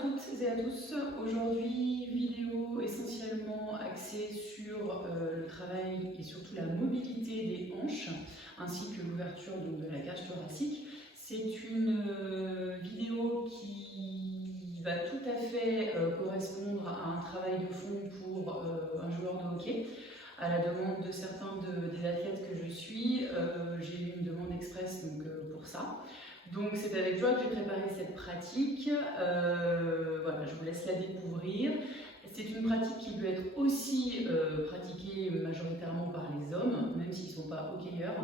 toutes et à tous. Aujourd'hui, vidéo essentiellement axée sur le travail et surtout la mobilité des hanches, ainsi que l'ouverture de la cage thoracique. C'est une vidéo qui va tout à fait correspondre à un travail de fond pour un joueur de hockey. À la demande de certains des athlètes que je suis, j'ai eu une demande express pour ça. Donc c'est avec joie que j'ai préparé cette pratique. Voilà, je vous laisse la découvrir. C'est une pratique qui peut être aussi pratiquée majoritairement par les hommes, même s'ils ne sont pas hockeyeurs,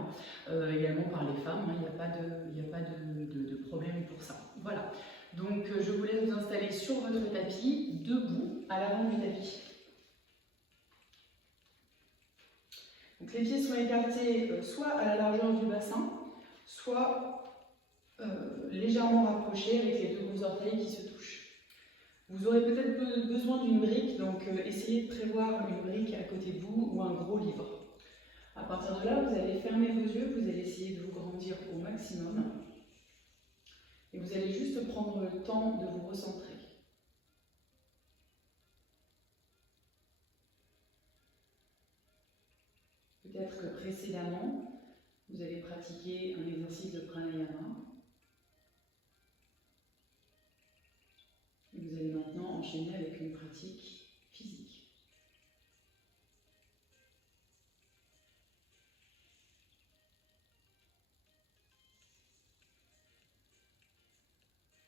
également par les femmes. Il n'y a pas de problème pour ça. Voilà. Donc je vous laisse vous installer sur votre tapis, debout, à l'avant du tapis. Donc les pieds sont écartés soit à la largeur du bassin, soit légèrement rapprochés avec les deux gros orteils qui se touchent. Vous aurez peut-être besoin d'une brique, donc essayez de prévoir une brique à côté de vous ou un gros livre. À partir de là, vous allez fermer vos yeux, vous allez essayer de vous grandir au maximum et vous allez juste prendre le temps de vous recentrer. Peut-être que précédemment, vous avez pratiqué un exercice de pranayama. Et vous allez maintenant enchaîner avec une pratique physique.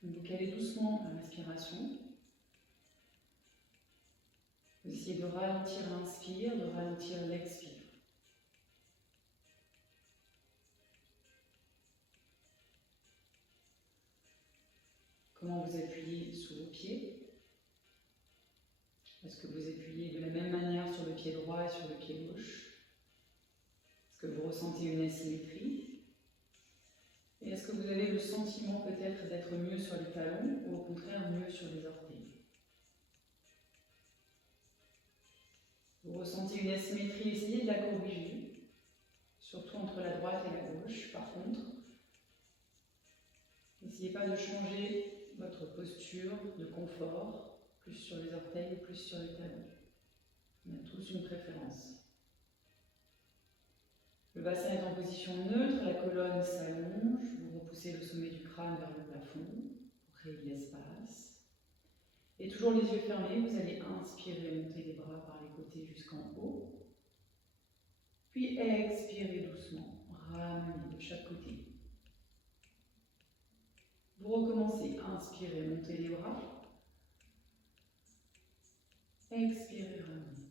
Donc vous calez doucement à l'inspiration. Vous essayez de ralentir l'inspire, de ralentir l'expire. Comment vous appuyez sous vos pieds? Est-ce que vous appuyez de la même manière sur le pied droit et sur le pied gauche? Est-ce que vous ressentez une asymétrie? Et est-ce que vous avez le sentiment peut-être d'être mieux sur les talons ou au contraire mieux sur les orteils? Vous ressentez une asymétrie, essayez de la corriger, surtout entre la droite et la gauche. Par contre, n'essayez pas de changer votre posture de confort, plus sur les orteils ou plus sur les talons. On a tous une préférence. Le bassin est en position neutre, la colonne s'allonge, vous repoussez le sommet du crâne vers le plafond pour créer de l'espace. Et toujours les yeux fermés, vous allez inspirer, monter les bras par les côtés jusqu'en haut. Puis expirez doucement, ramenez de chaque côté. Vous recommencez, inspirez, montez les bras. Expirez, ramenez.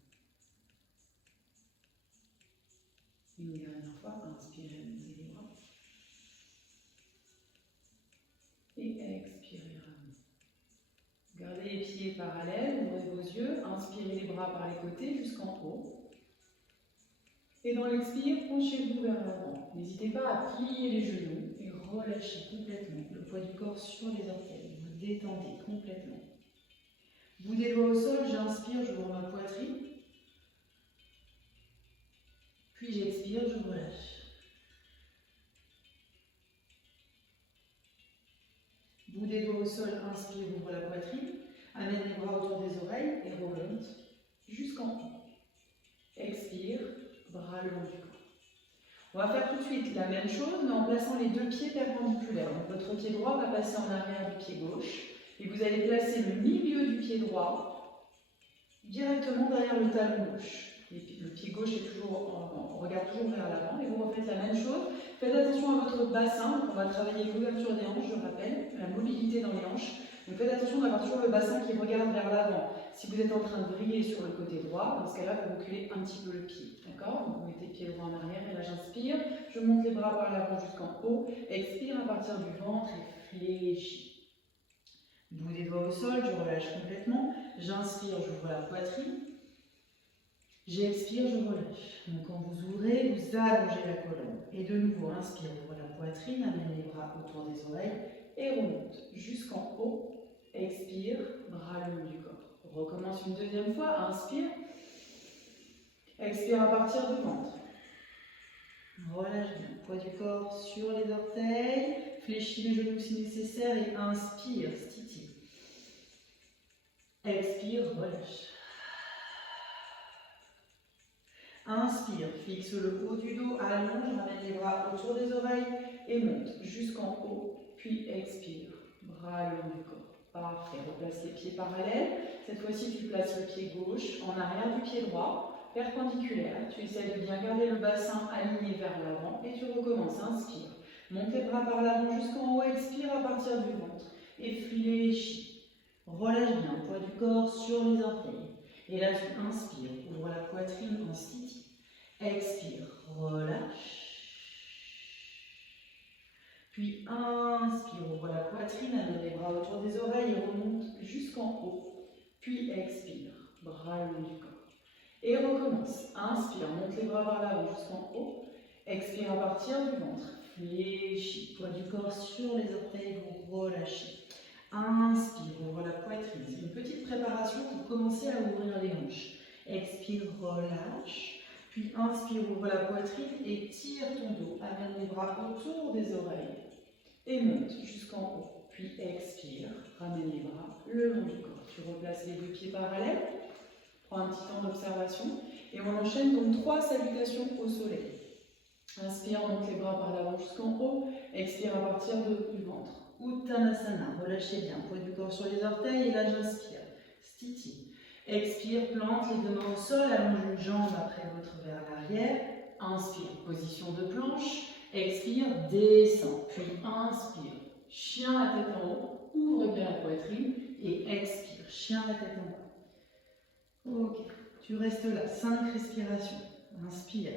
Une dernière fois, inspirez, montez les bras. Et expirez, ramenez. Gardez les pieds parallèles, ouvrez vos yeux, inspirez les bras par les côtés jusqu'en haut. Et dans l'expire, penchez-vous vers l'avant. N'hésitez pas à plier les genoux et relâchez complètement le poids du corps sur les orteils. Vous détendez complètement. Bout des doigts au sol, j'inspire, j'ouvre ma poitrine. Puis j'expire, je relâche. Bout des doigts au sol, inspire, ouvre la poitrine. Amène les bras autour des oreilles et remonte jusqu'en haut. Expire, bras le long du corps. On va faire tout de suite la même chose, mais en plaçant les deux pieds perpendiculaires. Donc votre pied droit va passer en arrière du pied gauche. Et vous allez placer le milieu du pied droit directement derrière le talon gauche. Le pied gauche est on regarde toujours vers l'avant. Et vous refaites la même chose. Faites attention à votre bassin. On va travailler l'ouverture des hanches, je rappelle, la mobilité dans les hanches. Donc faites attention d'avoir toujours le bassin qui regarde vers l'avant. Si vous êtes en train de briller sur le côté droit, dans ce cas-là, vous reculez un petit peu le pied. D'accord? Vous mettez le pied droit en arrière et là j'inspire. Je monte les bras par l'avant jusqu'en haut. Expire à partir du ventre et fléchis. Bout des doigts au sol, je relâche complètement. J'inspire, j'ouvre la poitrine. J'expire, je relâche. Donc quand vous ouvrez, vous allongez la colonne. Et de nouveau, inspire, ouvre la poitrine, amène les bras autour des oreilles et remonte jusqu'en haut. Expire, bras le long du corps. On recommence une deuxième fois. Inspire. Expire à partir du ventre. Relâche bien. Poids du corps sur les orteils. Fléchis les genoux si nécessaire et inspire, stiti. Expire, relâche. Inspire, fixe le haut du dos, allonge, ramène les bras autour des oreilles et monte jusqu'en haut, puis expire, bras le long du corps. Parfait, replace les pieds parallèles. Cette fois-ci, tu places le pied gauche en arrière du pied droit, perpendiculaire. Tu essaies de bien garder le bassin aligné vers l'avant et tu recommences. Inspire, monte les bras par l'avant jusqu'en haut, expire à partir du ventre et fléchis. Relâche bien le poids du corps sur les orteils. Et là, tu inspires, ouvre la poitrine en stiti. Expire, relâche. Puis inspire, ouvre la poitrine, amène les bras autour des oreilles et remonte jusqu'en haut. Puis expire, bras le long du corps. Et recommence. Inspire, monte les bras par l'avant jusqu'en haut. Expire à partir du ventre. Fléchis, poids du corps sur les orteils, vous relâchez. Inspire, ouvre la poitrine. C'est une petite préparation pour commencer à ouvrir les hanches. Expire, relâche. Puis inspire, ouvre la poitrine et tire ton dos. Amène les bras autour des oreilles. Et monte jusqu'en haut. Puis expire, ramène les bras le long du corps. Tu replaces les deux pieds parallèles. Prends un petit temps d'observation. Et on enchaîne donc 3 salutations au soleil. Inspire, monte les bras par l'avant jusqu'en haut. Expire à partir du ventre. Uttanasana, relâchez bien, poids du corps sur les orteils. Et là, j'inspire. Stiti. Expire, plante les deux mains au sol, allonge une jambe après l'autre vers l'arrière. Inspire, position de planche. Expire, descend. Puis inspire, chien la tête en haut. Ouvre bien la poitrine. Et expire, chien la tête en bas. Ok, tu restes là, 5 respirations. Inspire.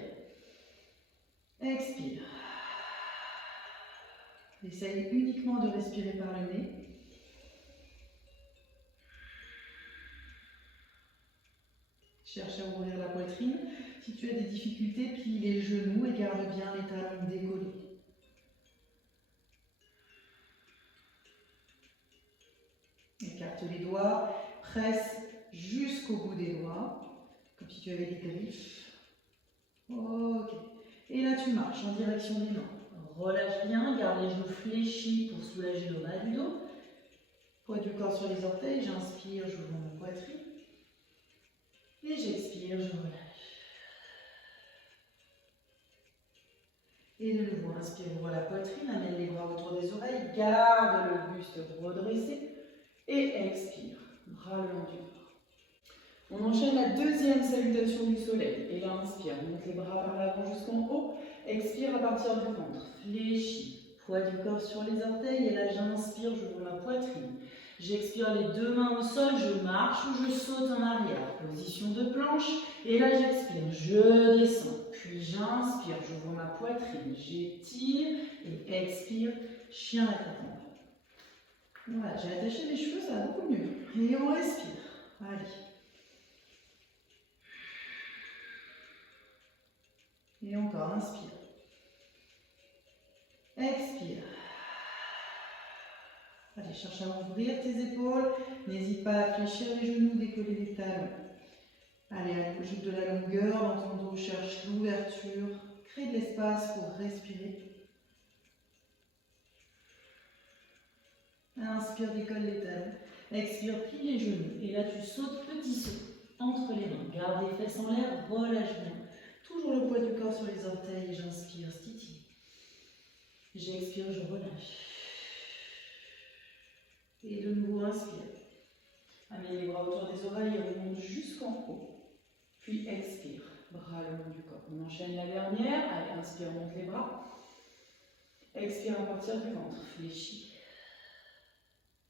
Expire. Essaye uniquement de respirer par le nez. Cherche à ouvrir la poitrine. Si tu as des difficultés, plie les genoux et garde bien les talons décollés. Écarte les doigts, presse jusqu'au bout des doigts, comme si tu avais des griffes. Ok. Et là, tu marches en direction des mains. Relâche bien, garde les genoux fléchis pour soulager le bas du dos. Poids du corps sur les orteils, j'inspire, j'ouvre ma poitrine. Et j'expire, je relâche. Et de nouveau, inspire, ouvre la poitrine, amène les bras autour des oreilles, garde le buste redressé. Et expire, bras le long du corps. On enchaîne la deuxième salutation du soleil. Et là, inspire, monte les bras par l'avant jusqu'en haut. Expire à partir du ventre, fléchis, poids du corps sur les orteils. Et là, j'inspire, j'ouvre ma poitrine. J'expire les deux mains au sol, je marche ou je saute en arrière. Position de planche. Et là, j'expire, je descends. Puis j'inspire, j'ouvre ma poitrine. J'étire et expire, chien à tête en bas. Voilà, j'ai attaché mes cheveux, ça va beaucoup mieux. Et on respire. Allez. Et encore, inspire. Expire. Allez, cherche à ouvrir tes épaules. N'hésite pas à fléchir les genoux, décoller les talons. Allez, ajoute de la longueur dans ton dos, cherche l'ouverture. Crée de l'espace pour respirer. Inspire, décolle les talons. Expire, plie les genoux. Et là, tu sautes petit saut entre les mains. Garde les fesses en l'air, relâche bien. Toujours le poids du corps sur les orteils. J'inspire, stiti. J'expire, je relâche. Et de nouveau, inspire. Amène les bras autour des oreilles et remonte jusqu'en haut. Puis expire, bras le long du corps. On enchaîne la dernière. Allez, inspire, monte les bras. Expire à partir du ventre, fléchis.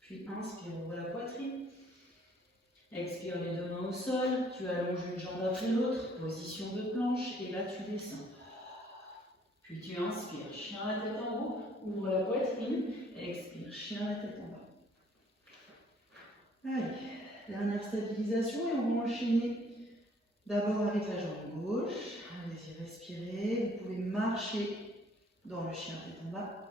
Puis inspire, ouvre la poitrine. Expire les deux mains au sol. Tu allonges une jambe après l'autre. Position de planche. Et là, tu descends. Puis tu inspires, chien à la tête en haut. Ouvre la poitrine. Expire, chien à la tête en bas. Allez, dernière stabilisation. Et on va enchaîner d'abord avec la jambe gauche. Allez-y, respirez. Vous pouvez marcher dans le chien tête en bas.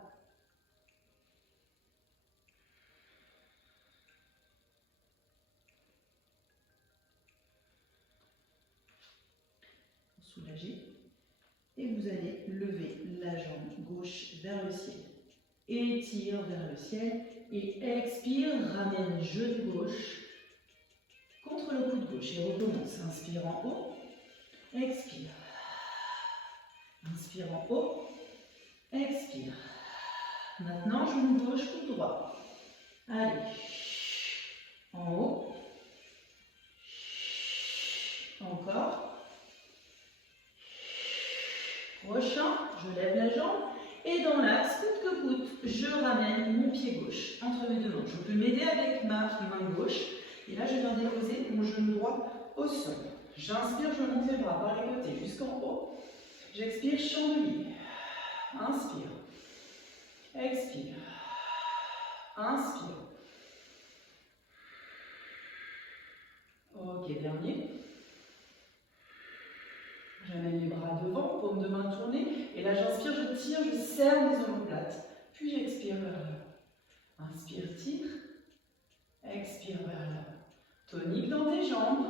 Soulager. Et vous allez lever la jambe gauche vers le ciel. Étire vers le ciel. Et expire, ramène genou gauche contre le coude gauche. Et recommence. Inspire en haut. Expire. Inspire en haut. Expire. Maintenant, genou gauche, coude droit. Allez. En haut. Encore. Prochain, je lève la jambe. Et dans l'axe, coude que coude, je ramène mon pied gauche entre mes deux mains. Je peux m'aider avec ma main gauche. Et là, je viens déposer mon genou droit au sol. J'inspire, je monte les bras par les côtés jusqu'en haut. J'expire, chandelier. Inspire. Expire. Inspire. Ok, dernier. J'amène les bras devant, paume de main tournée. Et là, j'inspire, je tire, je serre mes omoplates. Puis j'expire vers l'avant. Inspire, tire. Expire vers l'avant. Tonique dans tes jambes.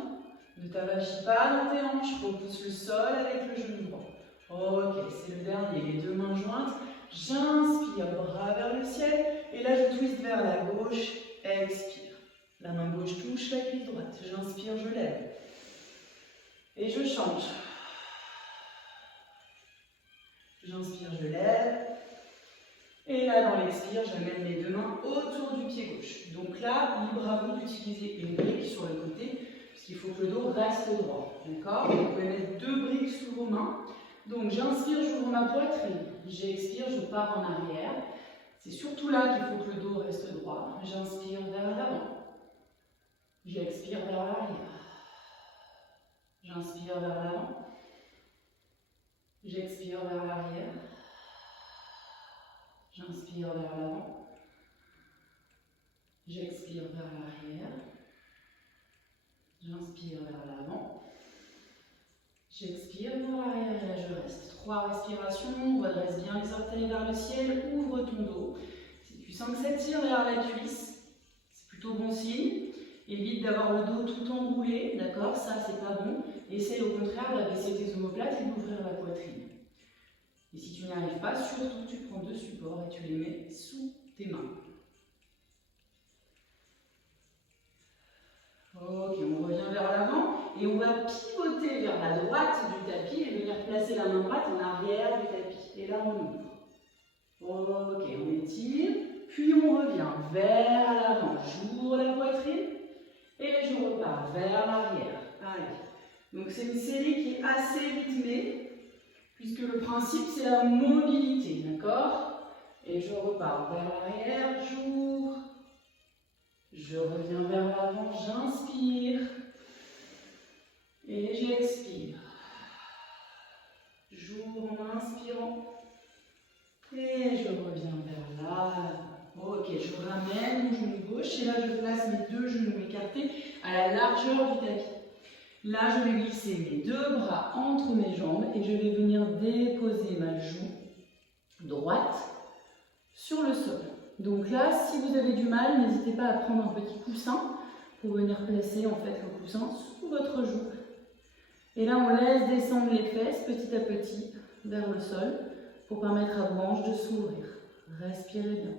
Ne t'avachis pas dans tes hanches. Repousse le sol avec le genou droit. Ok, c'est le dernier. Les deux mains jointes. J'inspire, bras vers le ciel. Et là, je twiste vers la gauche. Expire. La main gauche touche la cuisse droite. J'inspire, je lève. Et je change. J'inspire, je lève. Et là, dans l'expire, j'amène mes deux mains autour du pied gauche. Donc là, libre à vous d'utiliser une brique sur le côté, puisqu'il faut que le dos reste droit. D'accord? Vous pouvez mettre deux briques sous vos mains. Donc j'inspire, j'ouvre ma poitrine. J'expire, je pars en arrière. C'est surtout là qu'il faut que le dos reste droit. J'inspire vers l'avant. J'expire vers l'arrière. J'inspire vers l'avant. J'expire vers l'arrière. J'inspire vers l'avant. J'expire vers l'arrière. J'inspire vers l'avant. J'expire vers l'arrière et là je reste. 3 respirations. Redresse bien les orteils vers le ciel. Ouvre ton dos. Si tu sens que ça tire vers la cuisse, c'est plutôt bon signe. Évite d'avoir le dos tout enroulé, d'accord? Ça, c'est pas bon. Essaye au contraire d'abaisser tes omoplates et d'ouvrir la poitrine. Et si tu n'y arrives pas, surtout tu prends 2 supports et tu les mets sous tes mains. Ok, on revient vers l'avant et on va pivoter vers la droite du tapis et venir placer la main droite en arrière du tapis. Et là, on ouvre. Ok, on étire, puis on revient vers l'avant. J'ouvre la poitrine. Et je repars vers l'arrière. Allez. Donc c'est une série qui est assez rythmée, puisque le principe c'est la mobilité, d'accord? Et je repars vers l'arrière, j'ouvre. Je reviens vers l'avant, j'inspire. Et j'expire. J'ouvre en inspirant. Et je reviens vers l'avant. Ok, je ramène mon genou gauche et là je place mes 2 genoux écartés à la largeur du tapis. Là je vais glisser mes 2 bras entre mes jambes et je vais venir déposer ma joue droite sur le sol. Donc là, si vous avez du mal, n'hésitez pas à prendre un petit coussin pour venir placer en fait le coussin sous votre joue. Et là on laisse descendre les fesses petit à petit vers le sol pour permettre à vos hanches de s'ouvrir. Respirez bien.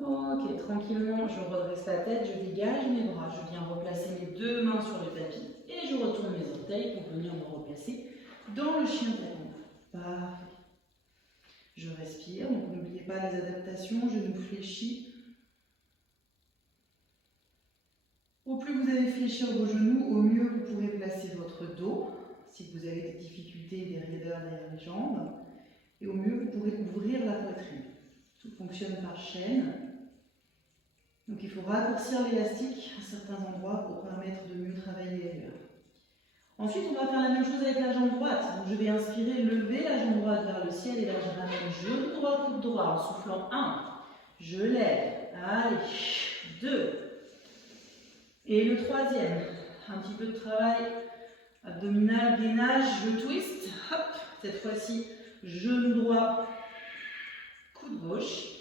Ok, tranquillement, je redresse la tête, je dégage mes bras, je viens replacer mes 2 mains sur le tapis et je retourne mes orteils pour venir me replacer dans le chien tapis. Parfait. Je respire, donc n'oubliez pas les adaptations, genou fléchi. Au plus vous allez fléchir vos genoux, au mieux vous pourrez placer votre dos, si vous avez des difficultés, des raideurs derrière les jambes, et au mieux vous pourrez ouvrir la poitrine. Tout fonctionne par chaîne. Donc il faut raccourcir l'élastique à certains endroits pour permettre de mieux travailler les rayures. Ensuite, on va faire la même chose avec la jambe droite. Donc, je vais inspirer, lever la jambe droite vers le ciel et là je ramène genou droit, coude droit en soufflant 1. Je lève. Allez. 2. Et le 3e. Un petit peu de travail abdominal, gainage, je twist. Hop. Cette fois-ci, genou droit, coude gauche.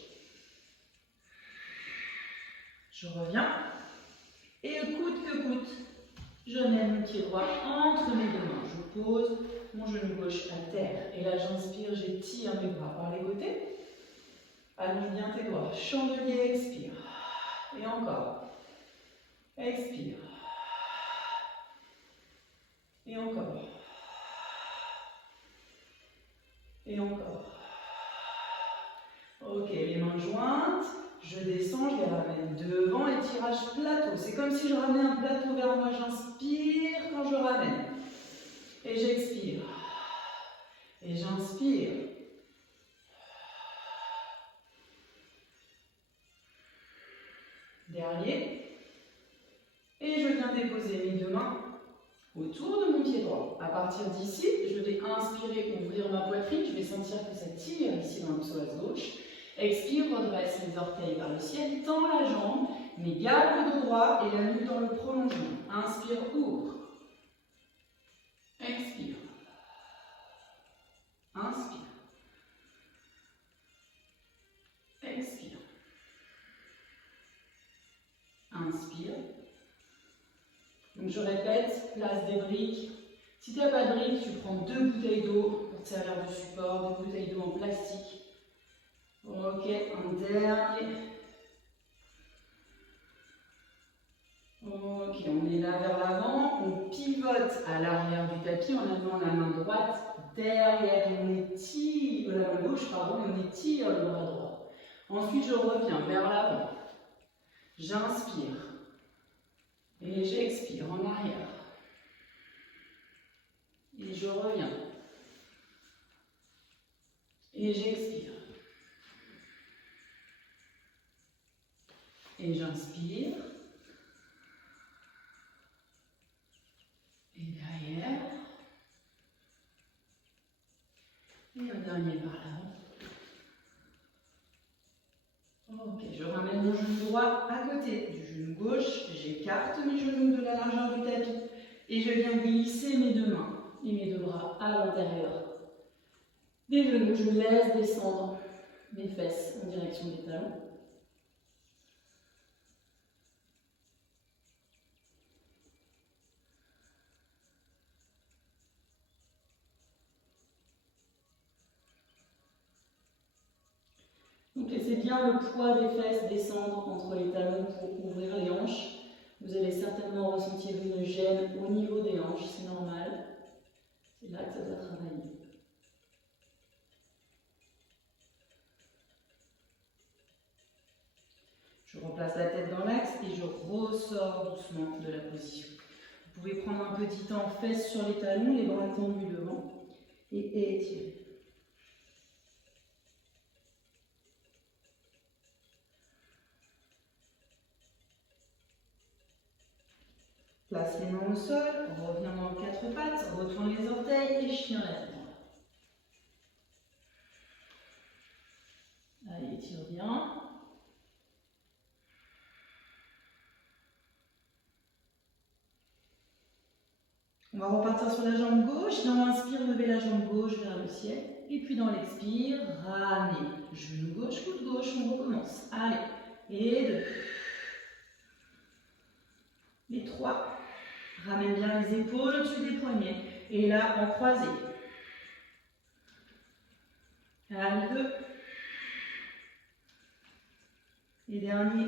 Je reviens. Et coude que coude, je mets mon pied droit entre mes 2 mains. Je pose mon genou gauche à terre. Et là, j'inspire, j'étire mes bras par les côtés. Allonge bien tes doigts. Chandelier, expire. Et encore. Expire. Et encore. Et encore. Ok, les mains jointes. Je descends, je les ramène devant et tirage plateau. C'est comme si je ramenais un plateau vers moi. J'inspire quand je ramène. Et j'expire. Et j'inspire. Dernier. Et je viens déposer mes deux mains autour de mon pied droit. À partir d'ici, je vais inspirer, ouvrir ma poitrine. Je vais sentir que ça tire ici dans le psoas gauche. Expire, redresse les orteils vers le ciel, tends la jambe, mais garde le dos droit et la nuque dans le prolongement. Inspire, ouvre. Expire. Inspire. Expire. Inspire. Donc je répète, place des briques. Si tu n'as pas de briques, tu prends 2 bouteilles d'eau pour te servir de support, 2 bouteilles d'eau en plastique. Ok, un dernier. Ok, on est là vers l'avant, on pivote à l'arrière du tapis en amenant la main droite derrière, on étire, la main gauche, pardon, on étire le bras droit. Ensuite, je reviens vers l'avant. J'inspire et j'expire en arrière. Et je reviens. Et j'expire. Et j'inspire. Et derrière. Et un dernier par l'avant. Ok, je ramène mon genou droit à côté du genou gauche. J'écarte mes genoux de la largeur du tapis. Et je viens glisser mes deux mains et mes deux bras à l'intérieur des genoux. Je laisse descendre mes fesses en direction des talons. Donc laissez bien le poids des fesses descendre entre les talons pour ouvrir les hanches. Vous allez certainement ressentir une gêne au niveau des hanches, c'est normal. C'est là que ça doit travailler. Je replace la tête dans l'axe et je ressors doucement de la position. Vous pouvez prendre un petit temps fesses sur les talons, les bras tendus devant et étirer. Place les mains au sol, reviens dans 4 pattes, retourne les orteils et chien la tête. Allez, étire bien. On va repartir sur la jambe gauche. Dans l'inspire, levez la jambe gauche vers le ciel. Et puis dans l'expire, ramenez. Genou gauche, coude gauche, on recommence. Allez, et 2. Les 3. Ramène bien les épaules au-dessus des poignets. Et là, en croisé. Allez, 2. Et dernier.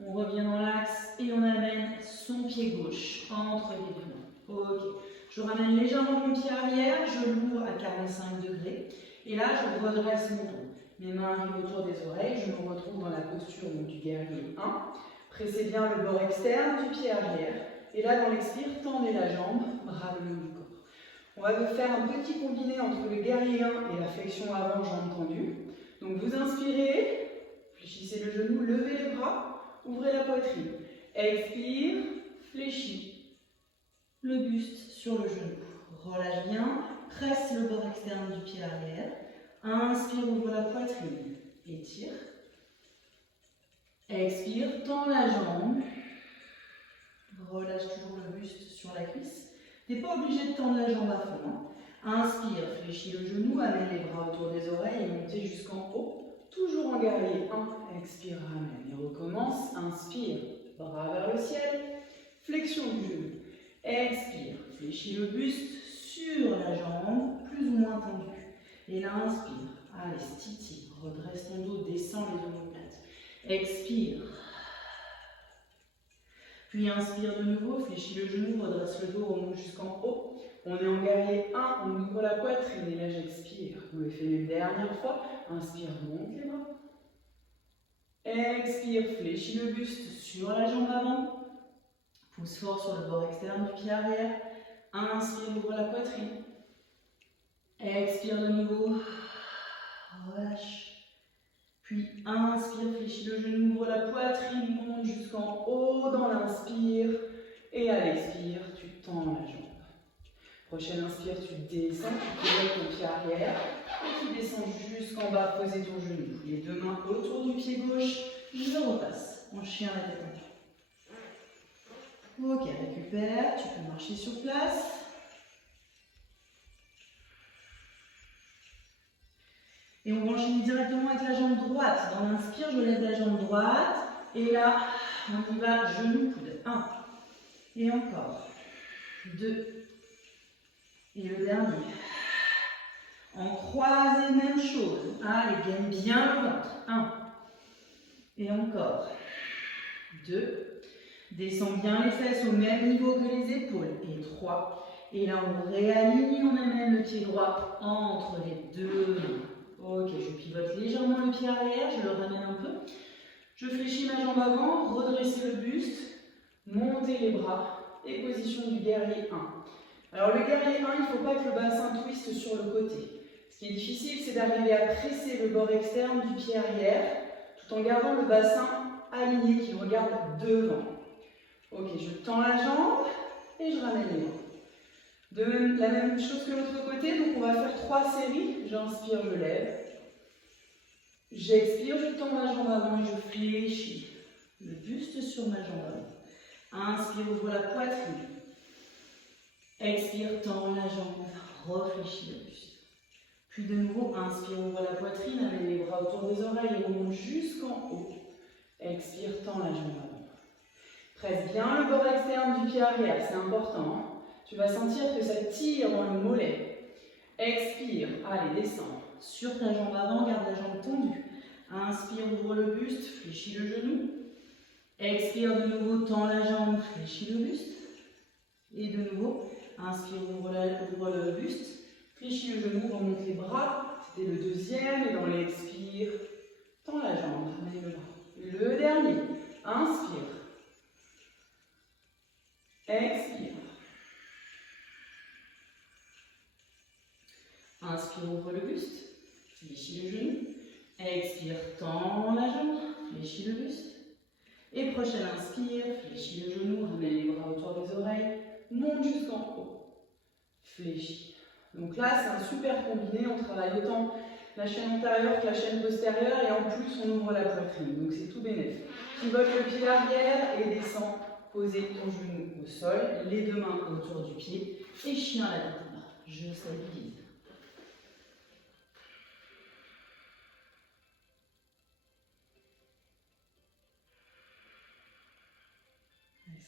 On revient dans l'axe et on amène son pied gauche entre les deux mains. Ok. Je ramène légèrement mon pied arrière, je l'ouvre à 45 degrés. Et là, je redresse mon dos. Mes mains arrivent autour des oreilles, je me retrouve dans la posture du guerrier 1. Pressez bien le bord externe du pied arrière. Et là, dans l'expire, tendez la jambe, bras le long du corps. On va faire un petit combiné entre le guerrier 1 et la flexion avant, jambe tendue. Donc vous inspirez, fléchissez le genou, levez les bras. Ouvrez la poitrine. Expire, fléchis le buste sur le genou. Relâche bien, presse le bord externe du pied arrière. Inspire, ouvre la poitrine. Étire. Expire, tends la jambe. Relâche toujours le buste sur la cuisse. Tu n'es pas obligé de tendre la jambe à fond. Inspire, fléchis le genou, amène les bras autour des oreilles et montez jusqu'en haut. Toujours en guerrier 1, expire, ramène et recommence, inspire, bras vers le ciel, flexion du genou, expire, fléchis le buste sur la jambe, plus ou moins tendu. Et là, inspire. Allez, stiti. Redresse ton dos, descends les omoplates. Expire. Puis inspire de nouveau, fléchis le genou, redresse le dos, remonte jusqu'en haut. On est en guerrier 1, on ouvre la poitrine et là j'expire. On le fait une dernière fois. Inspire, monte les bras. Expire, fléchis le buste sur la jambe avant. Pousse fort sur le bord externe du pied arrière. Inspire, ouvre la poitrine. Expire de nouveau. Relâche. Puis inspire, fléchis le genou, ouvre la poitrine, monte jusqu'en haut dans l'inspire. Et à l'expire, tu tends la jambe. Prochaine inspire, tu descends, tu pivotes ton pied arrière. Et tu descends jusqu'en bas, poser ton genou. Les deux mains autour du pied gauche. Je repasse en chien à la tête en bas. Ok, récupère, tu peux marcher sur place. Et on va enchaîner directement avec la jambe droite. Dans l'inspire, je lève la jambe droite. Et là, on y va, genou, coude. 1. Et encore. 2. Et le dernier. En croisé, même chose. Allez, gagne bien le ventre. 1. Et encore. 2. Descends bien les fesses au même niveau que les épaules. Et 3. Et là, on réaligne, on amène le pied droit entre les deux mains. Ok, je pivote légèrement le pied arrière, je le ramène un peu. Je fléchis ma jambe avant, redresser le buste, monter les bras et position du guerrier 1. Alors le guerrier 1, il ne faut pas que le bassin twiste sur le côté. Ce qui est difficile, c'est d'arriver à presser le bord externe du pied arrière tout en gardant le bassin aligné qui regarde devant. Ok, je tends la jambe et je ramène les bras. La même chose que l'autre côté, donc on va faire 3 séries. J'inspire, je lève. J'expire, je tends ma jambe avant et je fléchis le buste sur ma jambe avant. Inspire, ouvre la poitrine. Expire, tends la jambe, refléchis le buste. Puis de nouveau, inspire, ouvre la poitrine, amène les bras autour des oreilles et remonte jusqu'en haut. Expire, tends la jambe avant. Presse bien le bord externe du pied arrière, c'est important. Hein. Tu vas sentir que ça tire dans le mollet. Expire, allez, descends. Sur ta jambe avant, garde la jambe tendue. Inspire, ouvre le buste, fléchis le genou. Expire de nouveau, tends la jambe, fléchis le buste. Et de nouveau, inspire, ouvre le buste, fléchis le genou, remonte les bras. C'était le deuxième. Et dans l'expire, tends la jambe, ramène le bras. Le dernier, inspire. Expire. Inspire, ouvre le buste, fléchis le genou. Expire, tends la jambe, fléchis le buste. Et prochaine inspire, fléchis le genou, ramène les bras autour des oreilles, monte jusqu'en haut. Fléchis. Donc là, c'est un super combiné, on travaille autant la chaîne antérieure que la chaîne postérieure et en plus on ouvre la poitrine, donc c'est tout bénéfique. Pivote le pied arrière et descends, posez ton genou au sol, les deux mains autour du pied et chien à la tête en bas. Je stabilise.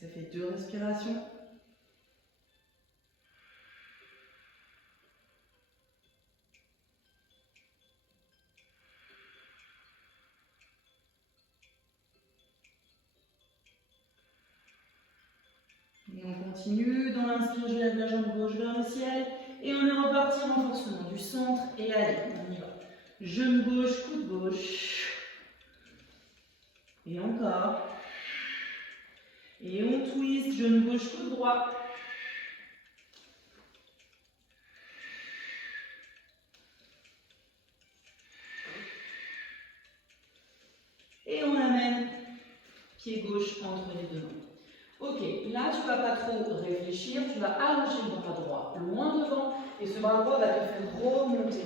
Ça fait 2 respirations. Et on continue. Dans l'inspire, je lève la jambe gauche vers le ciel. Et on est reparti, renforcement du centre. Et allez, on y va. Genou gauche, coude gauche. Et encore. Et on twist, genou gauche, coude droit. Et on amène pied gauche entre les deux mains. Ok, là tu ne vas pas trop réfléchir, tu vas allonger le bras droit loin devant et ce bras droit va te faire remonter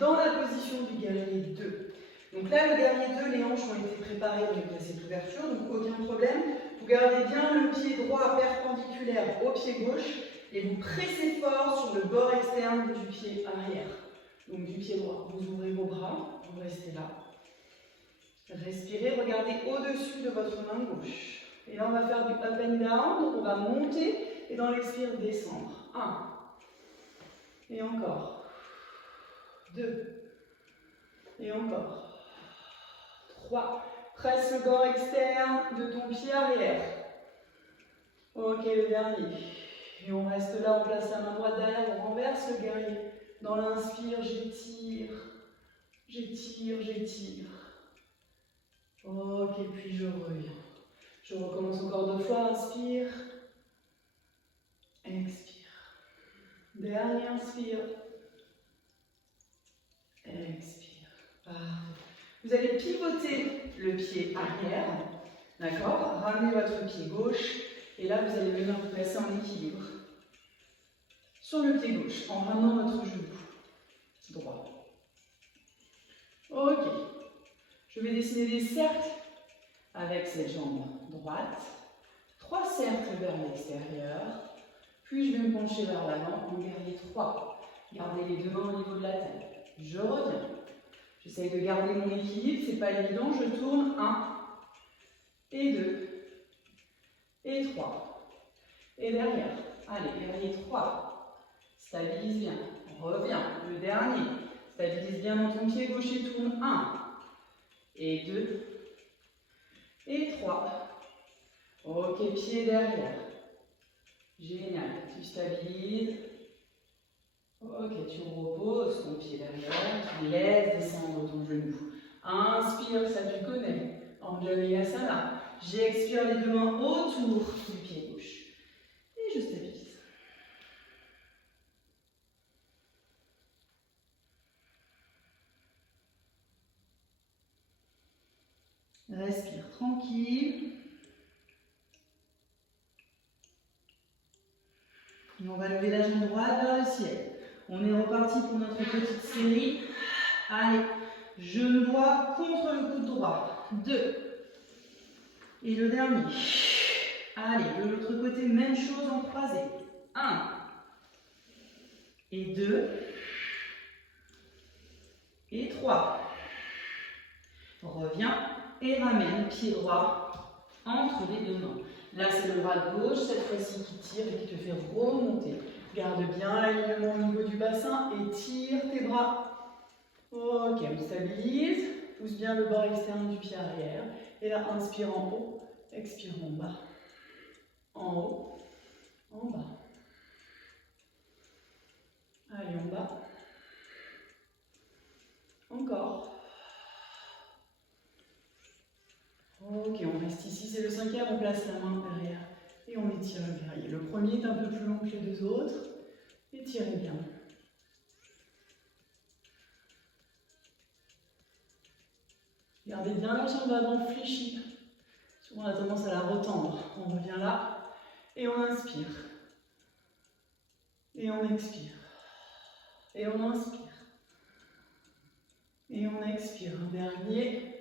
dans la position du guerrier 2. Donc là, le guerrier 2, les hanches ont été préparées, donc il y a cette ouverture, donc aucun problème. Vous gardez bien le pied droit perpendiculaire au pied gauche et vous pressez fort sur le bord externe du pied arrière. Donc du pied droit, vous ouvrez vos bras, vous restez là. Respirez, regardez au-dessus de votre main gauche. Et là, on va faire du up and down, donc on va monter Et dans l'expire, descendre. 1. Et encore. 2. Et encore. 3. Presse le corps externe de ton pied arrière. Ok, le dernier. Et on reste là, on place la main droite derrière, on renverse le guerrier. Dans l'inspire, j'étire. J'étire, j'étire. Ok, puis je reviens. Je recommence encore 2 fois. Inspire. Expire. Dernier inspire. Expire. Parfait. Vous allez pivoter le pied arrière. D'accord? Ramenez votre pied gauche. Et là, vous allez venir vous placer en équilibre sur le pied gauche en ramenant votre genou droit. Ok. Je vais dessiner des cercles avec cette jambe droite. 3 cercles vers l'extérieur. Puis je vais me pencher vers l'avant en guerrier 3. Gardez les 2 mains au niveau de la taille. Je reviens. J'essaye de garder mon équilibre, c'est pas évident. Je tourne 1 et 2 et 3. Et derrière. Allez, guerrier 3. Stabilise bien. Reviens. Le dernier. Stabilise bien dans ton pied gauche et tourne 1 et 2 et 3. Ok, pied derrière. Génial. Tu stabilises. Ok, tu reposes ton pied derrière. Tu laisses descendre ton genou. Inspire, ça tu connais. Anjaneyasana. J'expire les 2 mains autour du pied gauche. Et je stabilise. Respire tranquille. Et on va lever la jambe droite vers le ciel. On est reparti pour notre petite série. Allez, genou droit contre le coude droit. 2. Et le dernier. Allez, de l'autre côté, même chose en croisé. 1. Et 2. Et 3. Reviens et ramène pied droit entre les 2 mains. Là, c'est le bras gauche, cette fois-ci, qui tire et qui te fait remonter. Garde bien l'alignement au niveau du bassin et tire tes bras. Ok, on stabilise. Pousse bien le bras externe du pied arrière. Et là, inspire en haut, expire en bas. En haut, en bas. Allez, en bas. Encore. Ok, on reste ici, c'est le 5e, on place la main derrière et on étire le guerrier. Le premier est un peu plus long que les 2 autres. Étirez bien. Gardez bien la jambe avant fléchie. Souvent on a tendance à la retendre. On revient là et on inspire. Et on expire. Et on inspire. Et on expire. Un dernier.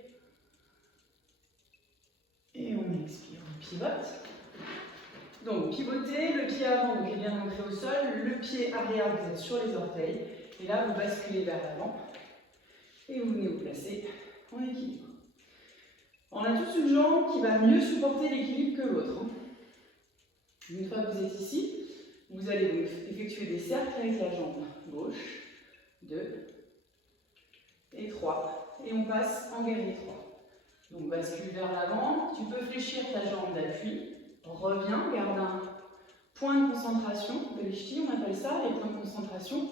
Et on expire. On pivote. Donc, pivotez, le pied avant donc, est bien ancré au sol, le pied arrière, vous êtes sur les orteils, et là, vous basculez vers l'avant, et vous venez vous placer en équilibre. On a tous une jambe qui va mieux supporter l'équilibre que l'autre. Une fois que vous êtes ici, vous allez donc effectuer des cercles avec la jambe gauche, 2 et 3, et on passe en guerrier 3. Donc, bascule vers l'avant, tu peux fléchir ta jambe d'appui. Reviens, garde un point de concentration, de l'ishti, on appelle ça, les points de concentration,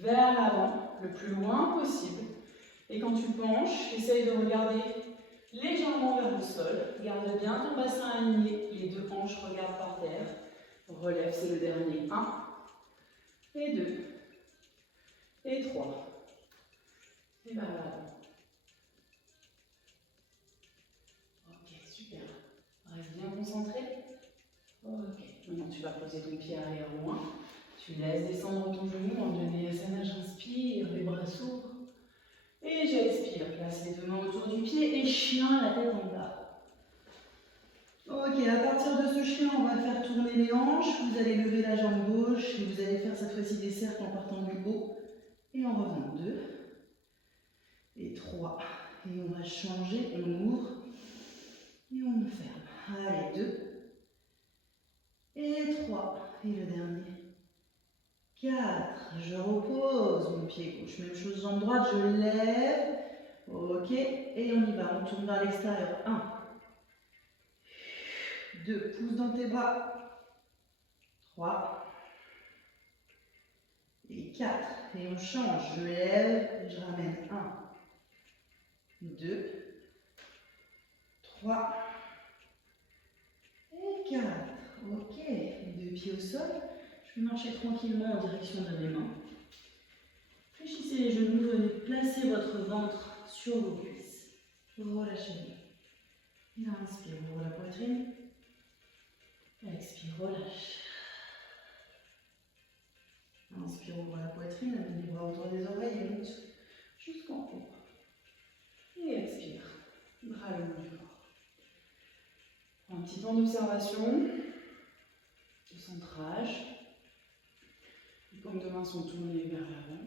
vers l'avant, le plus loin possible. Et quand tu penches, essaye de regarder légèrement vers le sol, garde bien ton bassin aligné, les 2 hanches regardent par terre. Relève, c'est le dernier. 1 et 2 et 3. Et vers l'avant. Ok, super. Reste bien concentré. Ok, maintenant tu vas poser ton pied arrière loin. Tu laisses descendre ton genou en Anjaneyasana, j'inspire, les bras s'ouvrent. Et j'expire, place les 2 mains autour du pied et chien, la tête en bas. Ok, à partir de ce chien, on va faire tourner les hanches. Vous allez lever la jambe gauche et vous allez faire cette fois-ci des cercles en partant du haut. Et en revenant 2 et 3. Et on va changer, on ouvre et on ferme. Allez, 2 et 3. Et le dernier. 4. Je repose mon pied gauche. Même chose, jambe droite, je lève. Ok. Et on y va. On tourne vers l'extérieur. 1. 2. Pousse dans tes bras. 3. Et 4. Et on change. Je lève. Je ramène. 1. 2. 3. Et 4. Ok. Les deux pieds au sol. Je vais marcher tranquillement en direction de mes mains. Fléchissez les genoux, venez placer votre ventre sur vos cuisses. Relâchez-les. Et inspire, ouvre la poitrine. Expire, relâche. Inspire, ouvre la poitrine, amène les bras autour des oreilles et monte jusqu'en haut. Et expire, bras le long du corps. Un petit temps d'observation, de centrage. Les paumes de main sont tournées vers l'avant.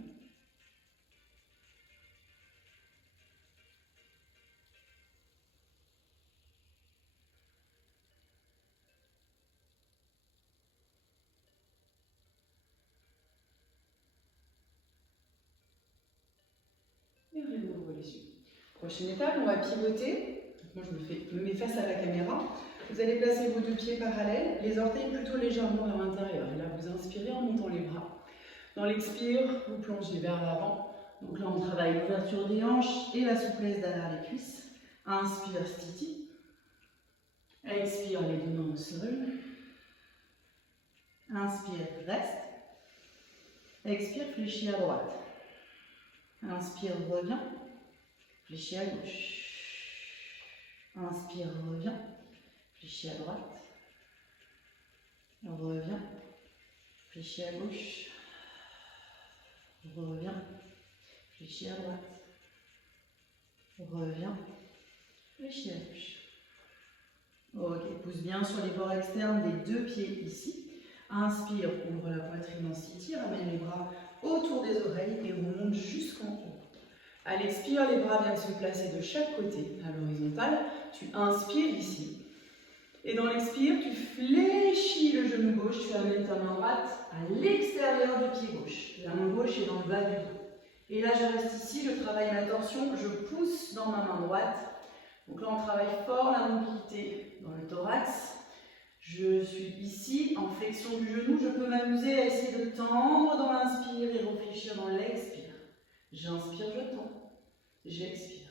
Et réouvre les yeux. Prochaine étape, on va pivoter. Moi, je me mets face à la caméra. Vous allez placer vos deux pieds parallèles, les orteils plutôt légèrement vers l'intérieur. Et là, vous inspirez en montant les bras. Dans l'expire, vous plongez vers l'avant. Donc là, on travaille l'ouverture des hanches et la souplesse derrière les cuisses. Inspire, Stiti. Expire, les deux mains au sol. Inspire, reste. Expire, fléchis à droite. Inspire, reviens. Fléchis à gauche. Inspire, reviens. Fléchis à droite. Reviens. Fléchis à gauche. Reviens. Fléchis à droite. Reviens. Fléchis à gauche. Ok, pousse bien sur les bords externes des deux pieds ici. Inspire, ouvre la poitrine en Stiti, ramène les bras autour des oreilles et remonte jusqu'en haut. À l'expire, les bras viennent se placer de chaque côté à l'horizontale. Tu inspires ici. Et dans l'expire, tu fléchis le genou gauche, tu amènes ta main droite à l'extérieur du pied gauche. La main gauche est dans le bas du dos. Et là, je reste ici, je travaille ma torsion, je pousse dans ma main droite. Donc là, on travaille fort la mobilité dans le thorax. Je suis ici, en flexion du genou. Je peux m'amuser à essayer de tendre dans l'inspire et réfléchir dans l'expire. J'inspire, je tends. J'expire.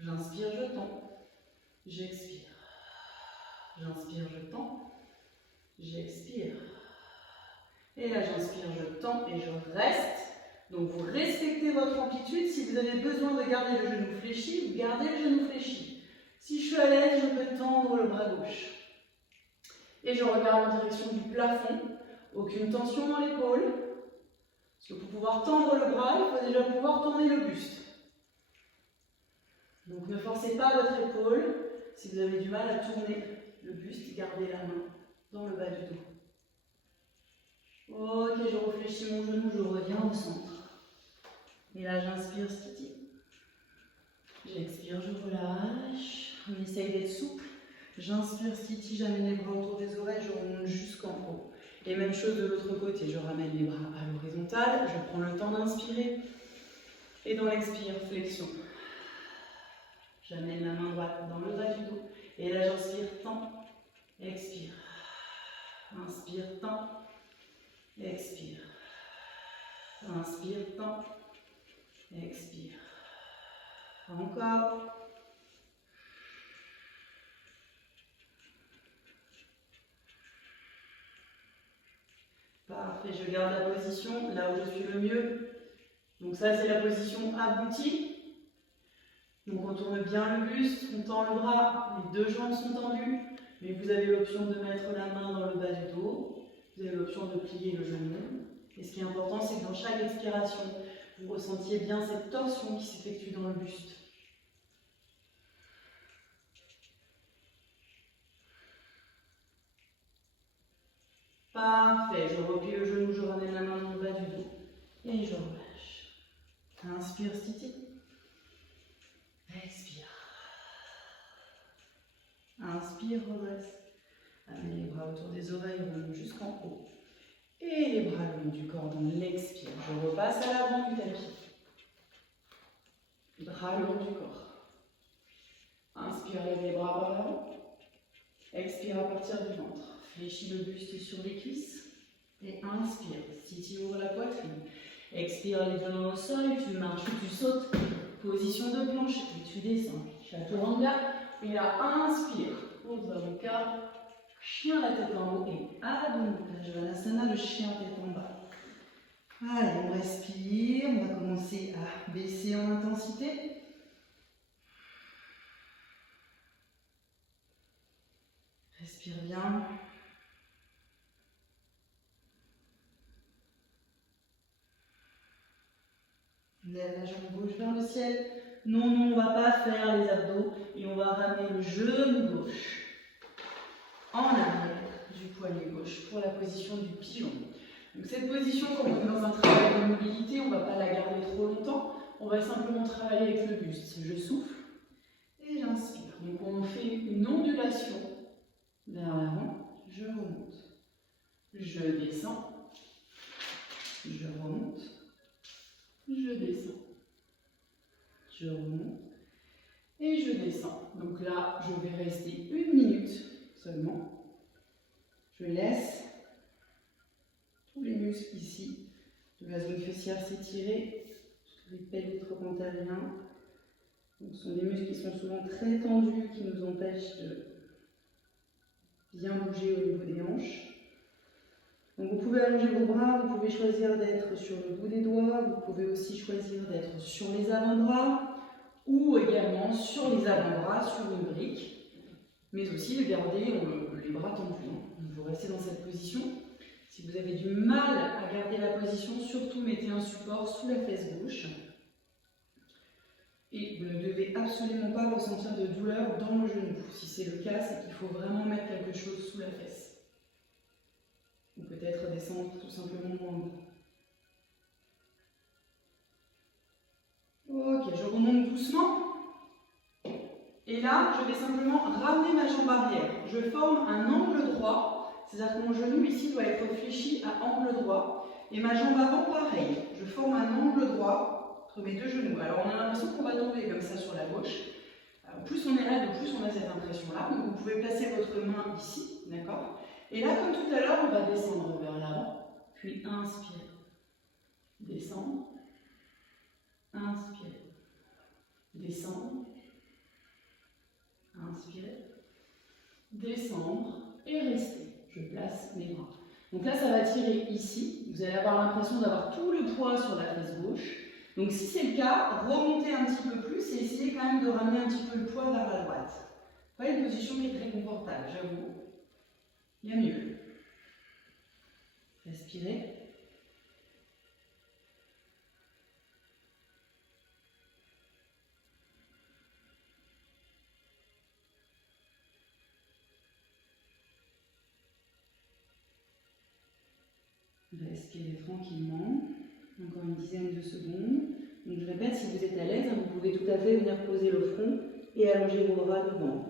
J'inspire, je tends. J'expire. J'inspire, je tends. J'expire. Et là, j'inspire, je tends et je reste. Donc, vous respectez votre amplitude. Si vous avez besoin de garder le genou fléchi, vous gardez le genou fléchi. Si je suis à l'aise, je peux tendre le bras gauche. Et je regarde en direction du plafond. Aucune tension dans l'épaule. Parce que pour pouvoir tendre le bras, il faut déjà pouvoir tourner le buste. Donc, ne forcez pas votre épaule. Si vous avez du mal à tourner le buste, gardez la main dans le bas du dos. Ok, je réfléchis mon genou, je reviens au centre. Et là, j'inspire, Stiti. J'expire, je relâche. On essaye d'être souple. J'inspire, Stiti, j'amène les bras autour des oreilles, je remonte jusqu'en haut. Et même chose de l'autre côté, je ramène les bras à l'horizontale, je prends le temps d'inspirer. Et dans l'expire, flexion. J'amène la main droite dans le bas du dos. Et là, j'inspire, tends, expire. Inspire, tends, expire. Inspire, tends, expire. Encore. Parfait, je garde la position là où je suis le mieux. Donc ça, c'est la position aboutie. Donc on tourne bien le buste, on tend le bras, les deux jambes sont tendues, mais vous avez l'option de mettre la main dans le bas du dos. Vous avez l'option de plier le genou. Et ce qui est important, c'est que dans chaque expiration, vous ressentiez bien cette torsion qui s'effectue dans le buste. Parfait, je replie le genou, je ramène la main dans le bas du dos. Et je relâche. Inspire, Stiti. Expire. Inspire, redresse. Amenez les bras autour des oreilles, remonte jusqu'en haut. Et les bras le long du corps, donc l'expire. Je repasse à l'avant du tapis. Bras le long du corps. Inspire, lève les bras par l'avant. Expire à partir du ventre. Fléchis le buste sur les cuisses. Et inspire, si tu ouvres la poitrine. Expire les deux mains au sol, tu marches ou tu sautes. Position de planche et tu descends. Chaturanga. Et là, inspire. Urdhva Mukha. Chien la tête en haut et Adho Mukha Svanasana, le chien tête en bas. Allez, on respire. On va commencer à baisser en intensité. Respire bien. Lève la jambe gauche vers le ciel. Non, non, on ne va pas faire les abdos et on va ramener le genou gauche en arrière du poignet gauche pour la position du pigeon. Donc cette position, comme on est dans un travail de mobilité, on ne va pas la garder trop longtemps. On va simplement travailler avec le buste. Je souffle et j'inspire. Donc on fait une ondulation vers l'avant. Je remonte. Je descends. Je remonte. Je descends. Je remonte. Et je descends. Donc là, je vais rester 1 minute seulement. Je laisse tous les muscles ici de la zone fessière s'étirer. Les pelvico-pantériens. Ce sont des muscles qui sont souvent très tendus, qui nous empêchent de bien bouger au niveau des hanches. Donc vous pouvez allonger vos bras, vous pouvez choisir d'être sur le bout des doigts, vous pouvez aussi choisir d'être sur les avant-bras ou également sur les avant-bras, sur une brique, mais aussi de garder les bras tendus. Vous restez dans cette position. Si vous avez du mal à garder la position, surtout mettez un support sous la fesse gauche. Et vous ne devez absolument pas ressentir de douleur dans le genou. Si c'est le cas, c'est qu'il faut vraiment mettre quelque chose sous la fesse. Ou peut-être descendre tout simplement moins haut. Ok, je remonte doucement. Et là, je vais simplement ramener ma jambe arrière. Je forme un angle droit, c'est-à-dire que mon genou ici doit être fléchi à angle droit. Et ma jambe avant, pareil. Je forme un angle droit entre mes deux genoux. Alors on a l'impression qu'on va tomber comme ça sur la gauche. Alors, plus on est là, de plus on a cette impression-là. Donc vous pouvez placer votre main ici, d'accord ? Et là, comme tout à l'heure, on va descendre vers l'avant, puis inspire, descendre, inspire, descendre, inspire, descendre et rester. Je place mes bras. Donc là, ça va tirer ici. Vous allez avoir l'impression d'avoir tout le poids sur la fesse gauche. Donc si c'est le cas, remontez un petit peu plus et essayez quand même de ramener un petit peu le poids vers la droite. Pas une position qui est très confortable, j'avoue. Il y a mieux. Respirez. Respirez tranquillement. Encore une dizaine de secondes. Donc je répète, si vous êtes à l'aise, vous pouvez tout à fait venir poser le front et allonger vos bras devant.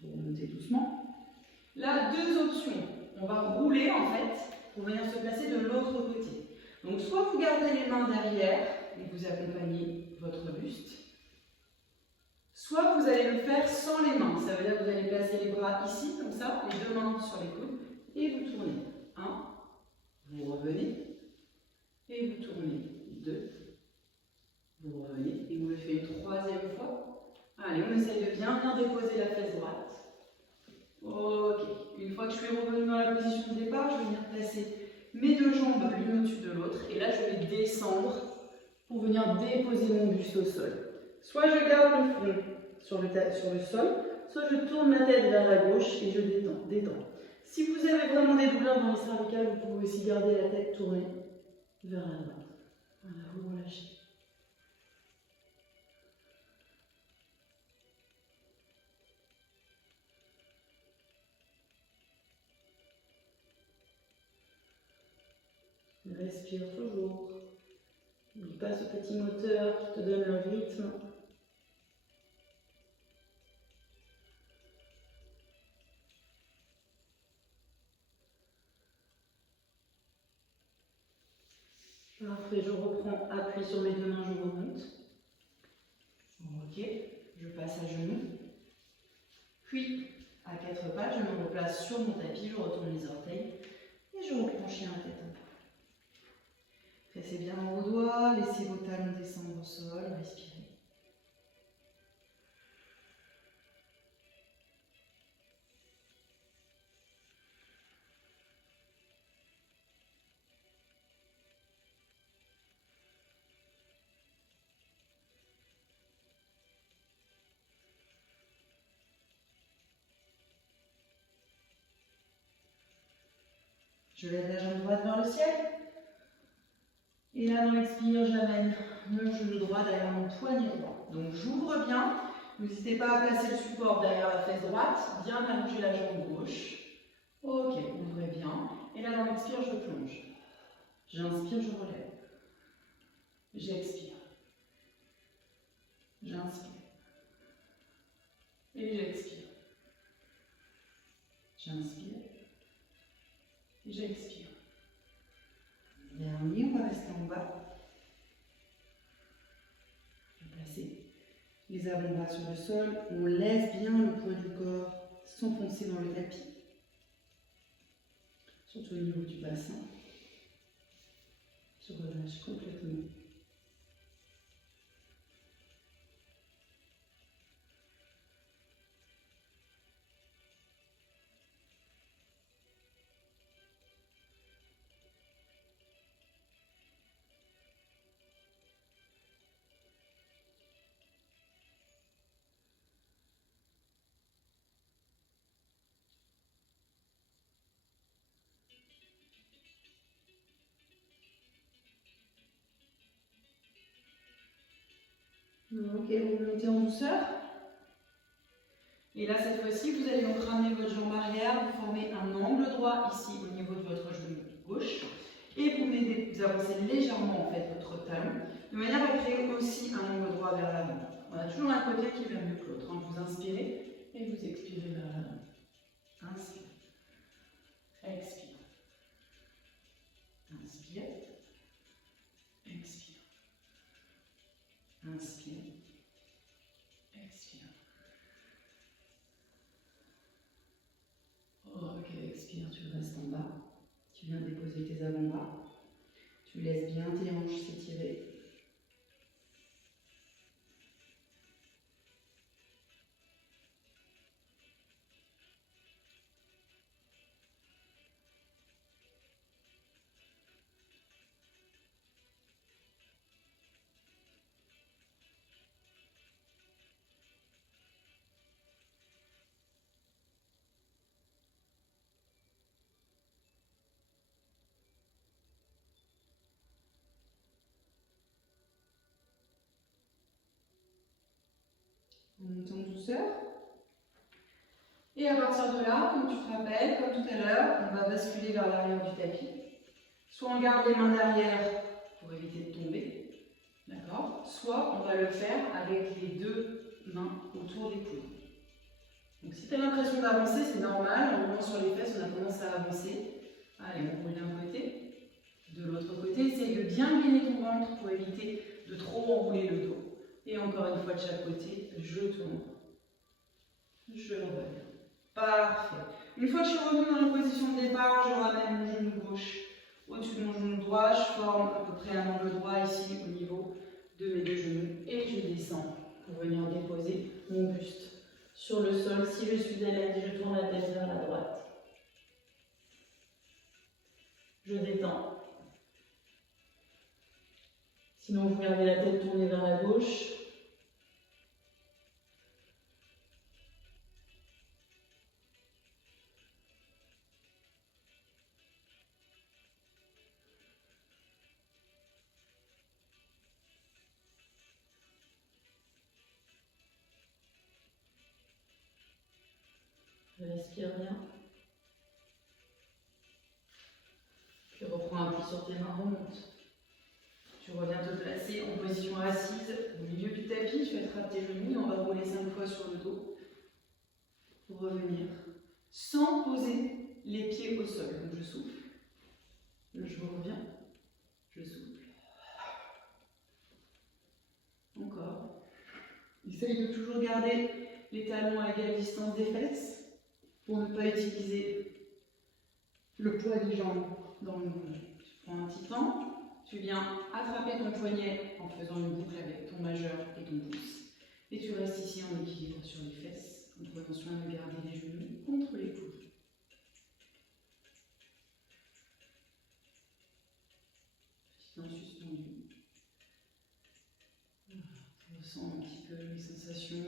Vous remontez doucement. Là, deux options. On va rouler en fait pour venir se placer de l'autre côté. Donc soit vous gardez les mains derrière et vous accompagnez votre buste, soit vous allez le faire sans les mains. Ça veut dire que vous allez placer les bras ici, comme ça, les deux mains sur les coudes, et vous tournez. 1, vous revenez, et vous tournez. 2, vous revenez, et vous le faites une troisième fois. Allez, on essaye de bien déposer la fesse droite. Ok, une fois que je suis revenue dans la position de départ, je vais venir placer mes deux jambes l'une au-dessus de l'autre, et là je vais descendre pour venir déposer mon buste au sol. Soit je garde le front sur le sol, soit je tourne ma tête vers la gauche et je détends. Si vous avez vraiment des douleurs dans les cervicales, vous pouvez aussi garder la tête tournée vers la droite. Voilà, vous relâchez. Respire toujours. N'oublie pas ce petit moteur qui te donne le rythme. Parfait, je reprends, appui sur mes deux mains, je remonte. Ok, je passe à genoux. Puis, à quatre pattes, je me replace sur mon tapis, je retourne les orteils et je reprends chien à tête en bas. Pressez bien vos doigts, laissez vos talons descendre au sol, respirez. Je lève la jambe droite vers le ciel. Et là, dans l'expire, j'amène mon genou droit derrière mon poignet droit. Donc, j'ouvre bien. N'hésitez pas à placer le support derrière la fesse droite, bien allonger la jambe gauche. Ok, ouvrez bien. Et là, dans l'expire, je plonge. J'inspire, je relève. J'expire. J'inspire. Et j'expire. J'inspire. Et j'expire. Dernier, on va rester en bas. Je vais placer les avant-bras sur le sol. On laisse bien le poids du corps s'enfoncer dans le tapis. Surtout au niveau du bassin. Je relâche complètement. Ok, vous montez en douceur. Et là, cette fois-ci, vous allez donc ramener votre jambe arrière, vous formez un angle droit ici au niveau de votre genou gauche. Et vous venez vous avancer légèrement en fait votre talon, de manière à créer aussi un angle droit vers l'avant. On a toujours un côté qui va mieux que l'autre. Vous inspirez et vous expirez vers l'avant. Inspire. Expire. Inspire. Expire. Inspire. Expire. Ok, expire, tu restes en bas. Tu viens déposer tes avant-bras. Tu laisses bien tes hanches s'étirer. On monte en douceur. Et à partir de là, comme tu te rappelles, comme tout à l'heure, on va basculer vers l'arrière du tapis. Soit on garde les mains derrière pour éviter de tomber, d'accord? Soit on va le faire avec les deux mains autour des coudes. Donc si tu as l'impression d'avancer, c'est normal. En roulant sur les fesses, on a tendance à avancer. Allez, on roule d'un côté. De l'autre côté, essaye de bien gainer ton ventre pour éviter de trop enrouler le dos. Et encore une fois de chaque côté, je tourne. Je reviens. Parfait. Une fois que je suis revenue dans la position de départ, je ramène mon genou gauche au-dessus de mon genou droit. Je forme à peu près un angle droit ici au niveau de mes deux genoux. Et je descends pour venir déposer mon buste sur le sol. Si je suis à l'aise, je tourne la tête vers la droite. Je détends. Sinon, vous gardez la tête tournée vers la gauche. Je respire bien. Puis reprends un appuies sur tes mains, remonte. Tu reviens te placer en position assise au milieu du tapis, tu attrapes tes genoux et on va rouler 5 fois sur le dos pour revenir sans poser les pieds au sol. Donc je souffle, je reviens, je souffle. Encore. Essaye de toujours garder les talons à égale distance des fesses pour ne pas utiliser le poids des jambes dans le mouvement. Tu prends un petit temps. Tu viens attraper ton poignet en faisant une boucle avec ton majeur et ton pouce. Et tu restes ici en équilibre sur les fesses, en prenant soin de garder les genoux contre les coudes. Petit temps suspendu. Tu ressens un petit peu les sensations.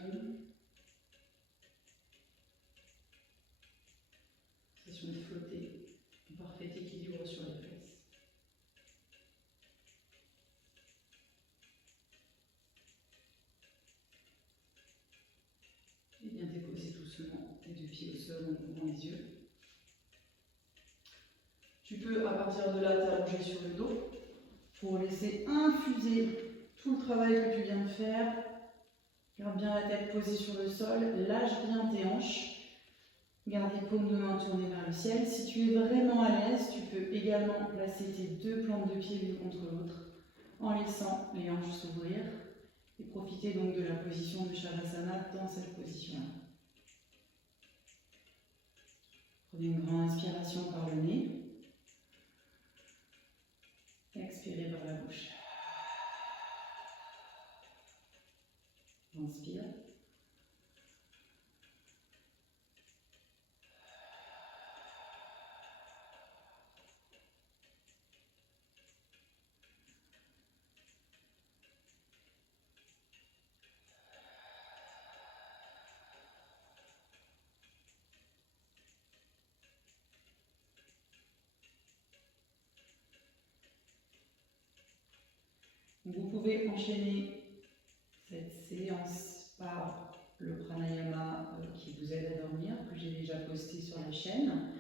Sensation de flotter, en parfait équilibre sur les fesses. Et bien déposer doucement tes deux pieds au sol en ouvrant les yeux. Tu peux à partir de là t'allonger sur le dos pour laisser infuser tout le travail que tu viens de faire. Garde bien la tête posée sur le sol, lâche bien tes hanches. Garde les paumes de main tournées vers le ciel. Si tu es vraiment à l'aise, tu peux également placer tes deux plantes de pied l'une contre l'autre en laissant les hanches s'ouvrir. Et profitez donc de la position de Shavasana dans cette position-là. Prenez une grande inspiration par le nez. Expirez par la bouche. Inspire. Vous pouvez enchaîner cette séance par le pranayama qui vous aide à dormir, que j'ai déjà posté sur la chaîne,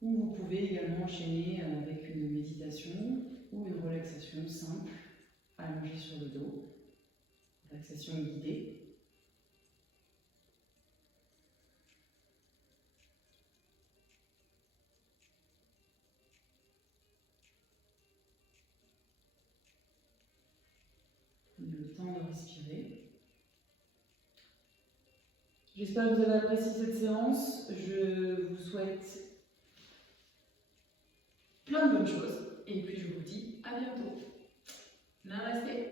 ou vous pouvez également enchaîner avec une méditation ou une relaxation simple, allongée sur le dos, relaxation guidée. Prenez le temps de respirer. J'espère que vous avez apprécié cette séance. Je vous souhaite plein de bonnes choses. Et puis je vous dis à bientôt. Namasté.